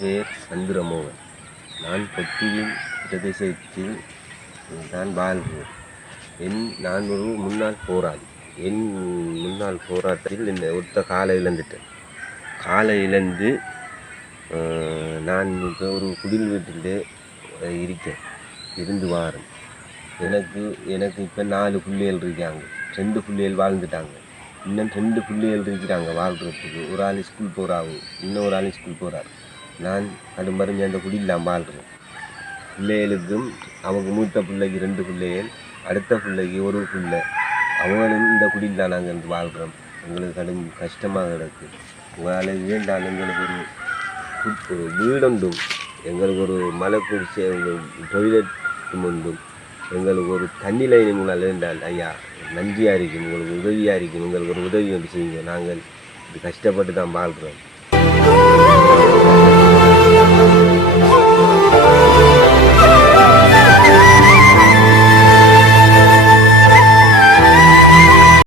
பெயர் சந்திரமோகன். நான் பொத்தியின் பிரதேசத்தில் நான் வாழ்கிறேன். நான் ஒரு முன்னாள் போராளி. என் முன்னாள் போராட்டத்தில் இந்த ஒத்த காலை இழந்துட்டேன். காலை இழந்து நான் இப்போ ஒரு குடில் வீட்டிலே இருக்கேன், இருந்து வாரேன். எனக்கு இப்போ 4 பிள்ளைகள் இருக்காங்க. 2 பிள்ளைகள் வாழ்ந்துட்டாங்க. இன்னும் 2 பிள்ளைகள் இருக்கிறாங்க வாழ்கிறதுக்கு. ஒரு ஆள் ஸ்கூல் போகிறாங்க, இன்னொரு ஆள் ஸ்கூல் போகிறார். நான் கடும்பறிஞ்சு அந்த குடியில் வாழ்கிறேன். பிள்ளைகளுக்கும் அவங்க மூத்த பிள்ளைக்கு 2 பிள்ளைகள், அடுத்த பிள்ளைக்கு ஒரு பிள்ளை. அவங்களும் இந்த குடியில் தான் நாங்கள் இருந்து வாழ்கிறோம். எங்களுக்கு கடும் கஷ்டமாக கிடக்கு. உங்களால் வேண்டாம் எங்களுக்கு ஒரு வீடுண்டும், எங்களுக்கு ஒரு மலை குடிசை, டொய்லெட்டும் உண்டும், எங்களுக்கு ஒரு தண்ணி லைன் உங்களால் வேண்டால் ஐயா நன்றியாக இருக்கும், உங்களுக்கு உதவியாக இருக்கும். எங்களுக்கு ஒரு உதவி வந்து செய்யுங்க. நாங்கள் இது கஷ்டப்பட்டு தான் வாழ்கிறோம்.